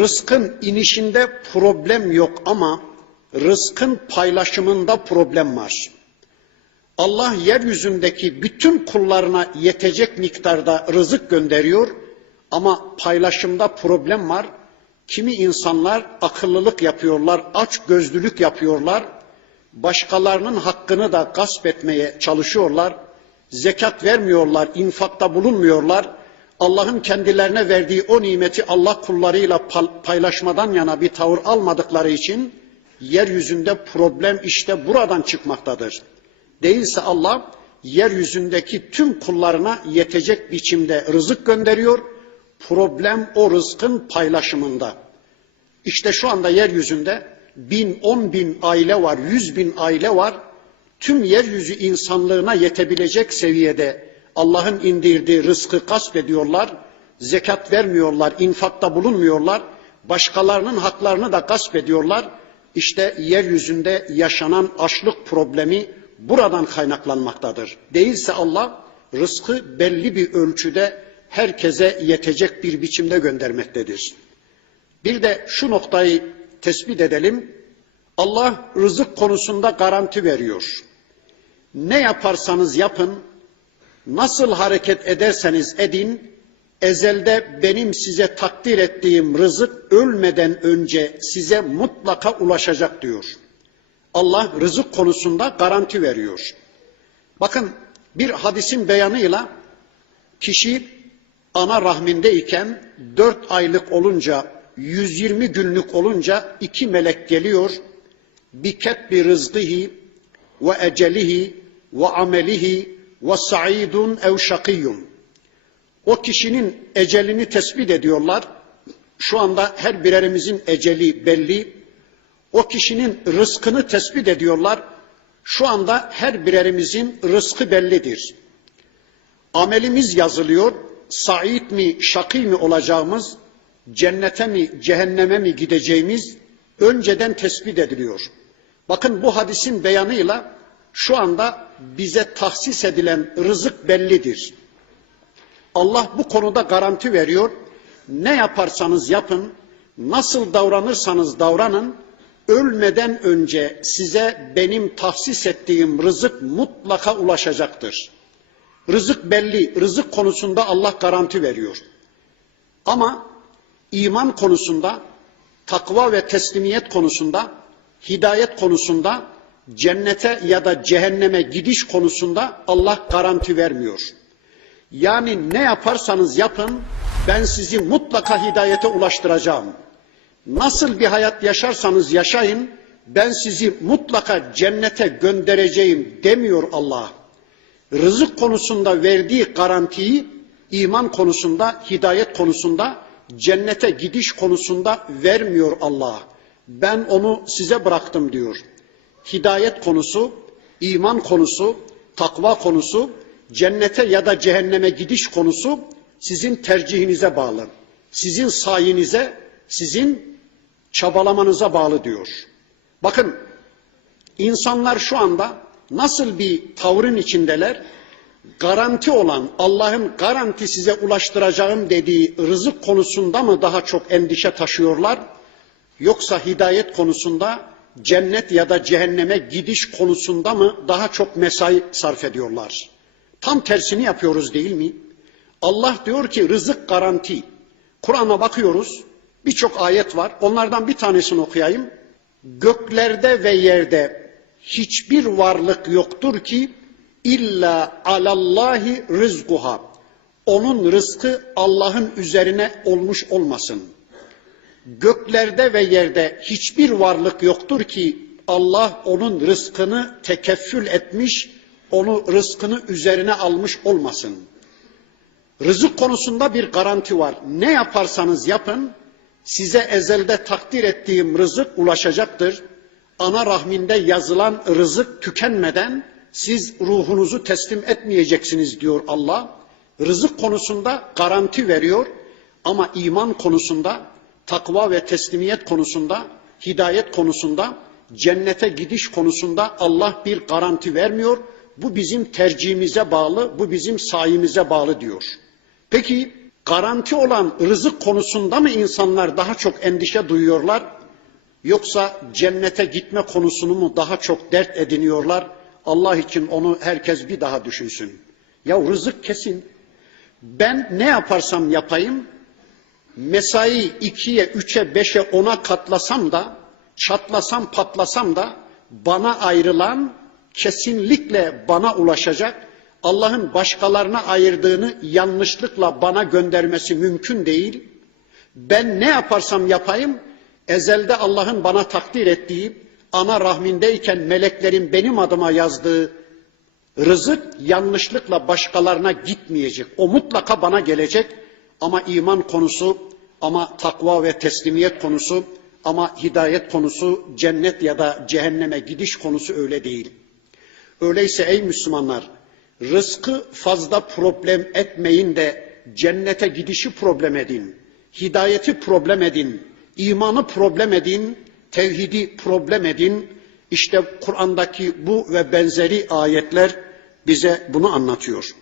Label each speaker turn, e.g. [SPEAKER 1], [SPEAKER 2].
[SPEAKER 1] Rızkın inişinde problem yok ama rızkın paylaşımında problem var. Allah yeryüzündeki bütün kullarına yetecek miktarda rızık gönderiyor ama paylaşımda problem var. Kimi insanlar akıllılık yapıyorlar, aç gözlülük yapıyorlar, başkalarının hakkını da gasp etmeye çalışıyorlar, zekat vermiyorlar, infakta bulunmuyorlar. Allah'ın kendilerine verdiği o nimeti Allah kullarıyla paylaşmadan yana bir tavır almadıkları için yeryüzünde problem işte buradan çıkmaktadır. Değilse Allah yeryüzündeki tüm kullarına yetecek biçimde rızık gönderiyor. Problem o rızkın paylaşımında. İşte şu anda yeryüzünde bin, on bin aile var, yüz bin aile var. Tüm yeryüzü insanlığına yetebilecek seviyede Allah'ın indirdiği rızkı gasp ediyorlar, zekat vermiyorlar, infakta bulunmuyorlar, başkalarının haklarını da gasp ediyorlar. İşte yeryüzünde yaşanan açlık problemi buradan kaynaklanmaktadır. Değilse Allah rızkı belli bir ölçüde herkese yetecek bir biçimde göndermektedir. Bir de şu noktayı tespit edelim. Allah rızık konusunda garanti veriyor. Ne yaparsanız yapın, nasıl hareket ederseniz edin, ezelde benim size takdir ettiğim rızık ölmeden önce size mutlaka ulaşacak diyor. Allah rızık konusunda garanti veriyor. Bakın bir hadisin beyanıyla kişi ana rahmindeyken dört aylık olunca 120 günlük olunca iki melek geliyor. Biket bir rızkıhi ve ecelihi ve amelihi sa'idun ev şakiyun. O kişinin ecelini tespit ediyorlar. Şu anda her birerimizin eceli belli. O kişinin rızkını tespit ediyorlar. Şu anda her birerimizin rızkı bellidir. Amelimiz yazılıyor. Said mi, şakî mi olacağımız, cennete mi, cehenneme mi gideceğimiz önceden tespit ediliyor. Bakın bu hadisin beyanıyla şu anda bize tahsis edilen rızık bellidir. Allah bu konuda garanti veriyor. Ne yaparsanız yapın, nasıl davranırsanız davranın, ölmeden önce size benim tahsis ettiğim rızık mutlaka ulaşacaktır. Rızık belli, rızık konusunda Allah garanti veriyor. Ama iman konusunda, takva ve teslimiyet konusunda, hidayet konusunda, cennete ya da cehenneme gidiş konusunda Allah garanti vermiyor. Yani ne yaparsanız yapın, ben sizi mutlaka hidayete ulaştıracağım. Nasıl bir hayat yaşarsanız yaşayın, ben sizi mutlaka cennete göndereceğim demiyor Allah. Rızık konusunda verdiği garantiyi iman konusunda, hidayet konusunda, cennete gidiş konusunda vermiyor Allah. Ben onu size bıraktım diyor. Hidayet konusu, iman konusu, takva konusu, cennete ya da cehenneme gidiş konusu sizin tercihinize bağlı. Sizin sayinize, sizin çabalamanıza bağlı diyor. Bakın insanlar şu anda nasıl bir tavrın içindeler? Garanti olan Allah'ın garanti size ulaştıracağım dediği rızık konusunda mı daha çok endişe taşıyorlar? Yoksa hidayet konusunda cennet ya da cehenneme gidiş konusunda mı daha çok mesai sarf ediyorlar? Tam tersini yapıyoruz değil mi? Allah diyor ki rızık garanti. Kur'an'a bakıyoruz. Birçok ayet var. Onlardan bir tanesini okuyayım. Göklerde ve yerde hiçbir varlık yoktur ki illa alallahi rızguha. Onun rızkı Allah'ın üzerine olmuş olmasın. Göklerde ve yerde hiçbir varlık yoktur ki Allah onun rızkını tekeffül etmiş, onu rızkını üzerine almış olmasın. Rızık konusunda bir garanti var. Ne yaparsanız yapın, size ezelde takdir ettiğim rızık ulaşacaktır. Ana rahminde yazılan rızık tükenmeden siz ruhunuzu teslim etmeyeceksiniz diyor Allah. Rızık konusunda garanti veriyor ama iman konusunda, takva ve teslimiyet konusunda, hidayet konusunda, cennete gidiş konusunda Allah bir garanti vermiyor. Bu bizim tercihimize bağlı, bu bizim sayimize bağlı diyor. Peki garanti olan rızık konusunda mı insanlar daha çok endişe duyuyorlar? Yoksa cennete gitme konusunu mu daha çok dert ediniyorlar? Allah için onu herkes bir daha düşünsün. Ya rızık kesin. Ben ne yaparsam yapayım, mesai ikiye, üçe, beşe, ona katlasam da, çatlasam patlasam da bana ayrılan kesinlikle bana ulaşacak. Allah'ın başkalarına ayırdığını yanlışlıkla bana göndermesi mümkün değil. Ben ne yaparsam yapayım, ezelde Allah'ın bana takdir ettiği, ana rahmindeyken meleklerin benim adıma yazdığı rızık yanlışlıkla başkalarına gitmeyecek. O mutlaka bana gelecek. Ama iman konusu, ama takva ve teslimiyet konusu, ama hidayet konusu, cennet ya da cehenneme gidiş konusu öyle değil. Öyleyse ey Müslümanlar, rızkı fazla problem etmeyin de cennete gidişi problem edin. Hidayeti problem edin. imanı problem edin. Tevhidi problem edin. İşte Kur'an'daki bu ve benzeri ayetler bize bunu anlatıyor.